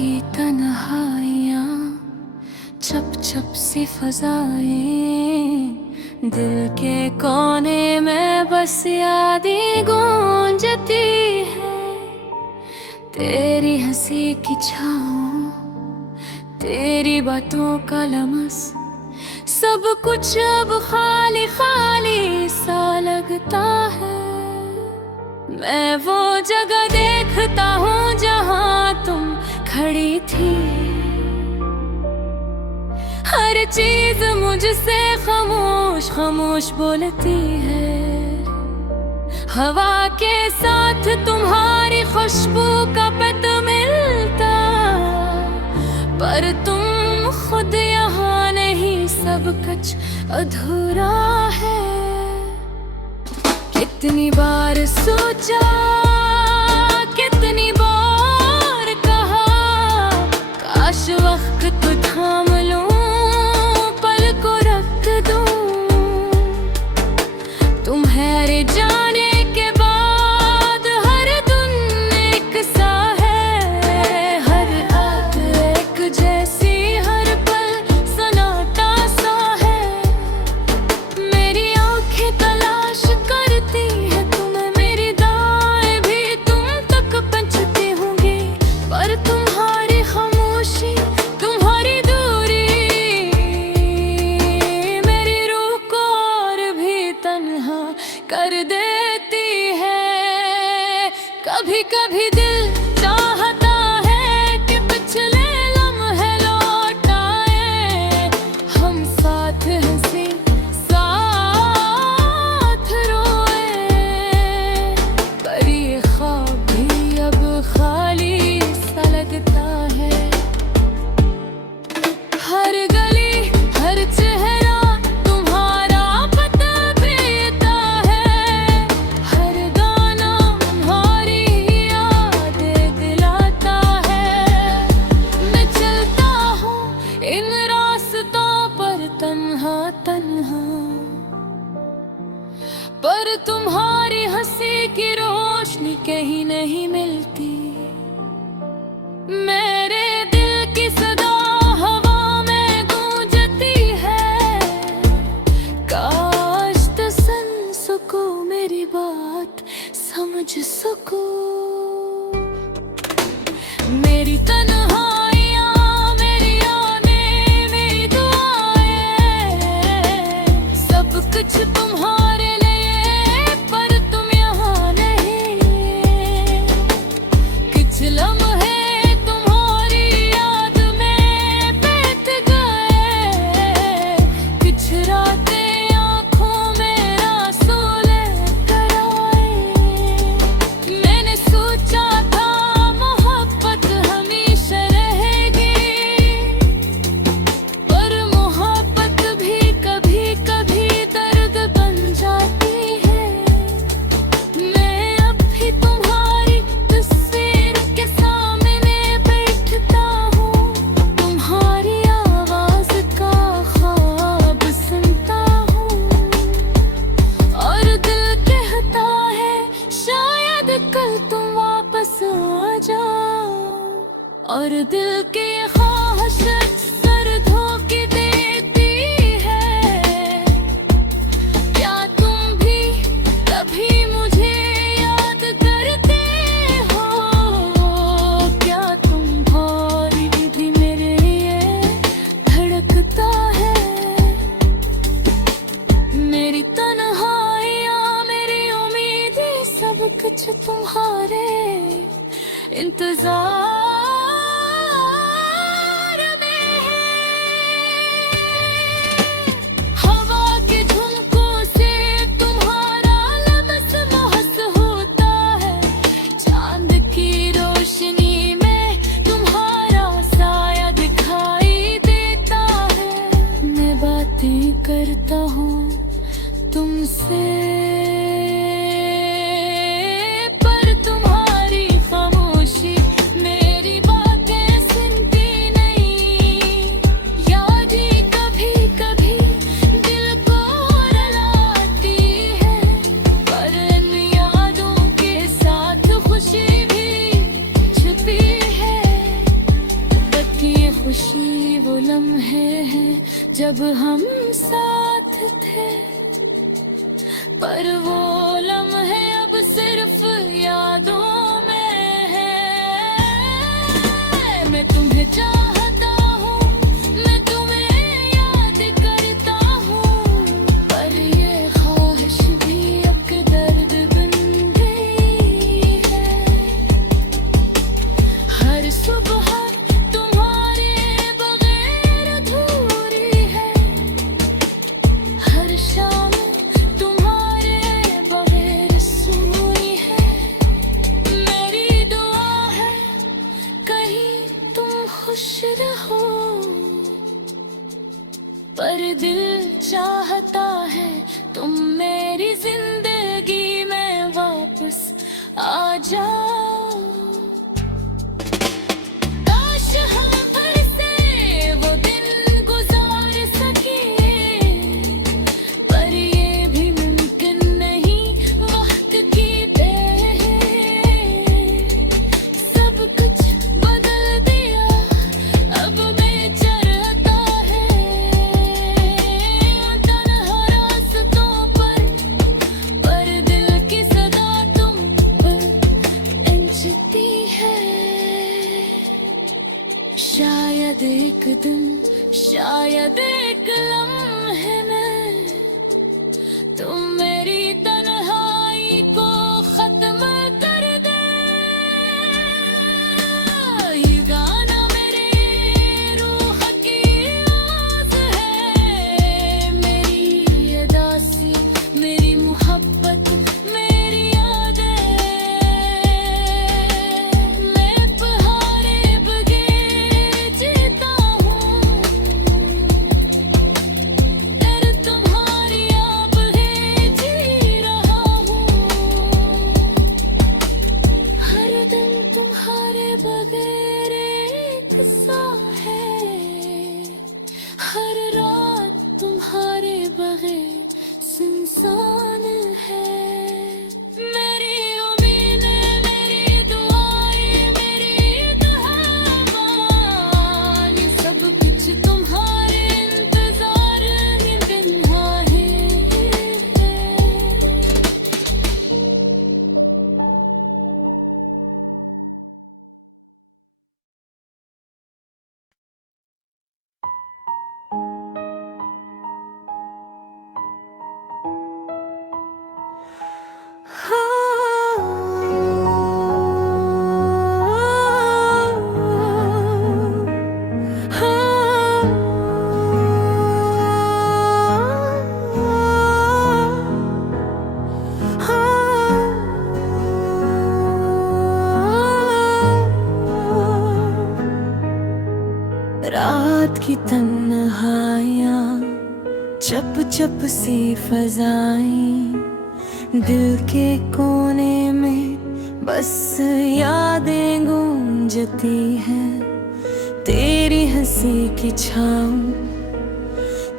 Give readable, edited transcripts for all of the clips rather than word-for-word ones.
की तन्हाइयाँ, चप चप सी फजाएं, दिल के कोने में बस यादें गूंजती है। तेरी हंसी की छाँव, तेरी बातों का लमस, सब कुछ अब खाली खाली सा लगता है। मैं वो जगह देखता हूँ जहाँ तुम खड़ी थी, हर चीज मुझसे खामोश खामोश बोलती है। हवा के साथ तुम्हारी खुशबू का पता मिलता, पर तुम खुद यहाँ नहीं, सब कुछ अधूरा है। कितनी बार सोचा, कितनी बार कहा, काश वक्त थाम लूं, पल को रख दूं। तुम्हारे जाने के बाद हर दिन एक सा है, हर रात एक जैसी, हर पल सन्नाटा सा है। मेरी आंखें तलाश करती है तुम्हें, मेरी दाएं भी तुम तक पहुंचती होंगी, पर तुम्हारी खामोशी, तुम्हारी दूरी मेरी रूह को और भी तन्हा कर देती है। कभी कभी दिल चाहता है कि पिछले लम्हे लौट आए, हम साथ हंसी साथ रोए, पर ये ख्वाब भी अब खाली सा लगता है। हर गली हर चेहरा तुम्हारा पता देता है, हर गाना तुम्हारी यादें दिलाता है। मैं चलता हूँ इन रास्तों पर तन्हा तन्हा, पर तुम्हारी हंसी की रोशनी कहीं नहीं मिलती। मेरे दिल की सदा हवा में गूंजती है, काश तो सुन सको मेरी बात, समझ सको। मेरी तन्हाइयाँ, मेरी यादें, मेरी दुआएं, सब कुछ तुम्हारे लिए, पर तुम यहाँ नहीं। कुछ लम्हे तुम्हारी याद में बीत गए, कुछ रातें आँखों में आंसू लेकर आए। मैंने सोचा था मोहब्बत हमेशा रहेगी, पर मोहब्बत भी कभी कभी दर्द बन जाती है। मैं अब भी तुम्हारी तस्वीर के सामने बैठता हूँ, तुम्हारी आवाज का ख्वाब सुनता हूँ, और दिल कहता है शायद कल तुम वापस आ जाओ, और दिल की ये ख्वाहिश सर धोके देती है। क्या तुम भी कभी मुझे याद करते हो, क्या तुम्हारी भी मेरे लिए धड़कता है। मेरी तन्हाइयाँ, मेरी उम्मीदें, सब कुछ तुम्हारे इंतजार खुशी वो लम्हे हैं जब हम साथ थे, पर वो लम्हे अब सिर्फ यादों में है। मैं तुम्हें चाहता हूँ, मैं तुम्हें याद करता हूँ, पर ये ख्वाहिश भी एक दर्द बन गई है। हर सुबह तुम्हारे बगैर अधूरी है, हर शाम तुम्हारे बगैर सूनी है। मेरी दुआ है कहीं तुम खुश रहो, पर दिल चाहता है तुम मेरी जिंदगी में वापस आ जाओ। काश हम फिर से वो दिन गुजार सके, पर ये भी मुमकिन नहीं, वक्त की देर है। सब कुछ बदल दिया, अब बेचैन है तन्हा रास्तों पर दिल की सदा तुम पर इंचती है। शायद एक दिन, शायद एक लम्हे में तुम मेरी तन्हाई को खत्म कर दे। ये गाना मेरे रूह की आवाज़ है, मेरी अदासी, मेरी मोहब्बत, मेरी यादें। मैं तुम्हारे बगैर जीता हूँ, फिर तुम्हारी याद है जी रहा हूँ। हर दिन तुम्हारे बगैर एक सा है, हर रात तुम्हारे बगैर सुनसान है। मेरी उम्मीदें, मेरी दुआएं, मेरी कहानी, सब कुछ तुम्हारे इंतजार में तन्हा है। रात की तन्हाइयाँ, चप चप सी फजाएं, दिल के कोने में बस यादें गूंजती हैं। तेरी हंसी की छाँव,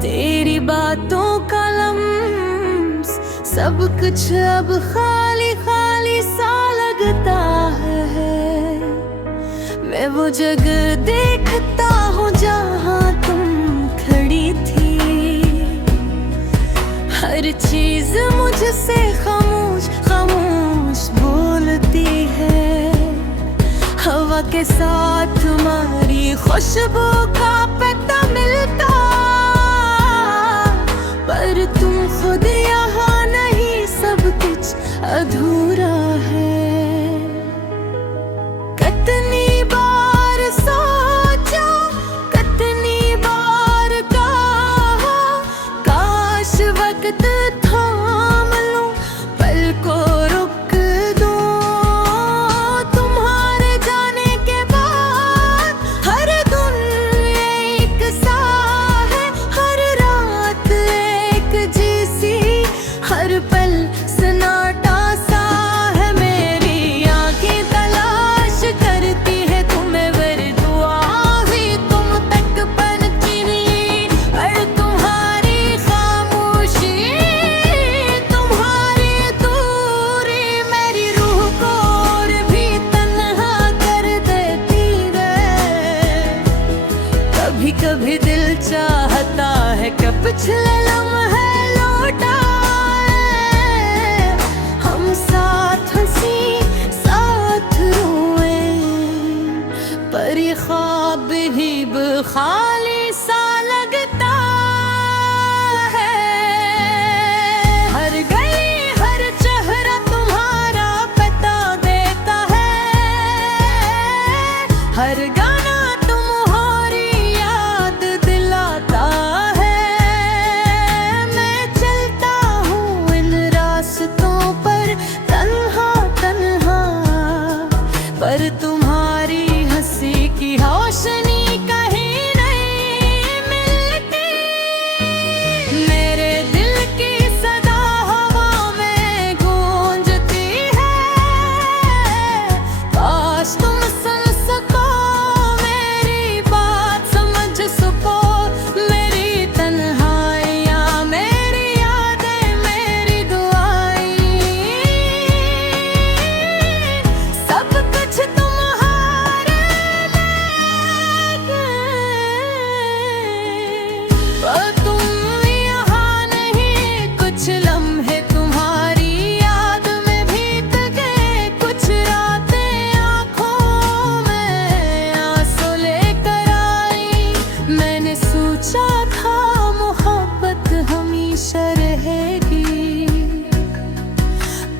तेरी बातों का लम्स, सब कुछ अब खाली खाली सा लगता है। मैं वो जगह देखता हूँ जहाँ तुम खड़ी थी, हर चीज मुझसे खामोश खामोश बोलती है। हवा के साथ तुम्हारी खुशबू का पता मिलता, पर तुम खुद यहाँ नहीं, सब कुछ अधूरा है। कितनी बार सोचा, कितनी बार कहा, काश वक्त थाम लूं, पल को रुक दूं। तुम्हारे जाने के बाद हर दुनिया कभी दिल चाहता है कि पिछले लम्हे लौटाए, हम साथ हंसी साथ रोए, पर ये ख्वाब ही खाली सा लगता है। हर गली हर चेहरा तुम्हारा बता देता है, हर गाना तुम्हारी याद दिलाता है। मैं चलता हूँ इन रास्तों पर तन्हा तन्हा, पर तुम्हारी हंसी की रोशनी कहीं नहीं मिलती। मेरे दिल की सदा हवा में गूंजती है, काश तुम सुन सको मेरी बात, समझ सको मेरी तन्हाइयाँ, मेरी यादें, मेरी दुआएं। सब कुछ तुम्हारे पर तुम यहाँ नहीं, कुछ लम्हे तुम्हारी याद में बीत गए, कुछ रातें आँखों में आंसू लेकर आई। मैंने सोचा था मोहब्बत हमेशा रहेगी,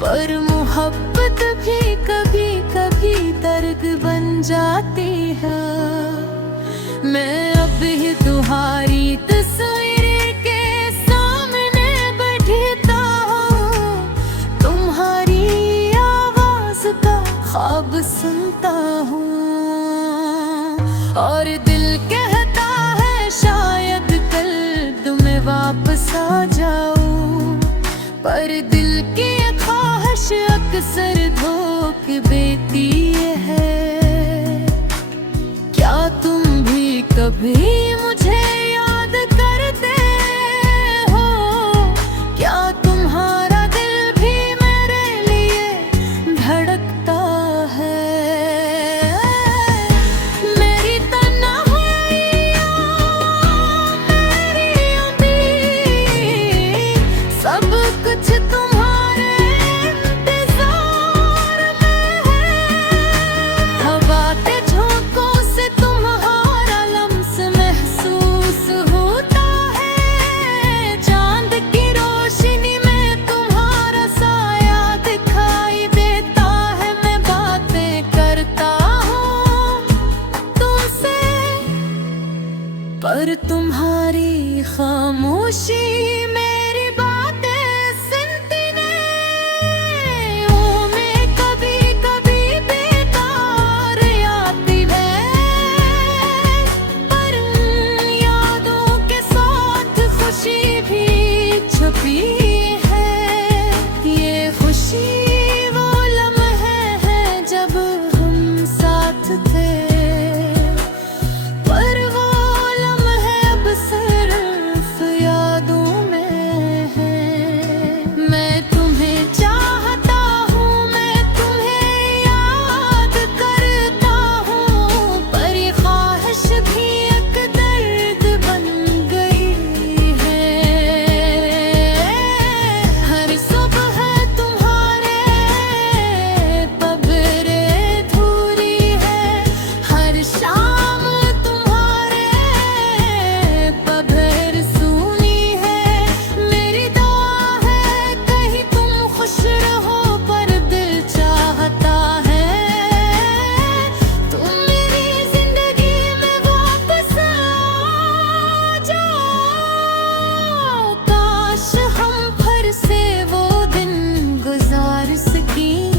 पर मोहब्बत भी कभी कभी दर्द बन जाती है। मैं अब ही तुम्हारी तस्वीर के सामने बैठता हूँ, तुम्हारी आवाज का ख्वाब सुनता हूँ, और दिल कहता है शायद कल तुम्हें वापस आ जाऊं, पर दिल की ख्वाहिश अक्सर धोखे देती है। क्या तुम भी कभी मुझे याद करते हो? क्या तुम्हारा दिल भी मेरे लिए धड़कता है? मेरी तन्हाइयाँ, मेरी उम्मीद, सब कुछ तुम्हारे इंतजार में है। हवा के झोंकों से तुम्हारा लम्स महसूस होता है, चांद की रोशनी में तुम्हारा साया दिखाई देता है। मैं बातें करता हूँ तुमसे, पर तुम्हारी खामोशी मेरी बातें सुनती नहीं। ओ मैं कभी कभी बेकार आती है, पर यादों के साथ खुशी भी छुपी है। ये खुशी वो लम्हे हैं जब हम साथ थे, पर वो लम्हे अब सिर्फ यादों में हैं। मैं तुम्हें चाहता हूँ, मैं तुम्हें याद करता हूँ, पर ये ख्वाहिश भी एक दर्द बन गई है। हर सुबह तुम्हारे पबरे धूरी है, हर शाम तुम्हारे पबर सूनी है। मेरी दुआ है कहीं तुम खुश रहो, पर दिल चाहता है तुम मेरी जिंदगी में वापस आ जाओ। काश हम फिर से वो दिन गुजार सकें,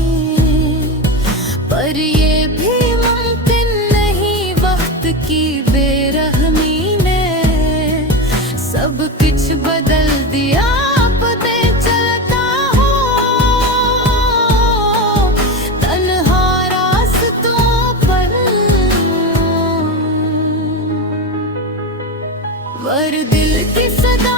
पर ये भी मुमकिन नहीं, वक्त की बेरहमी ने सब कुछ बदल दिया। पते चलता हूँ तन्हा रास्तों पर, वर दिल की सदा